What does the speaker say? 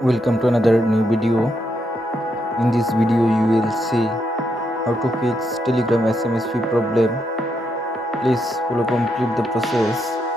Welcome to another new video. In this video you will see how to fix Telegram SMS fee problem. Please follow complete the process.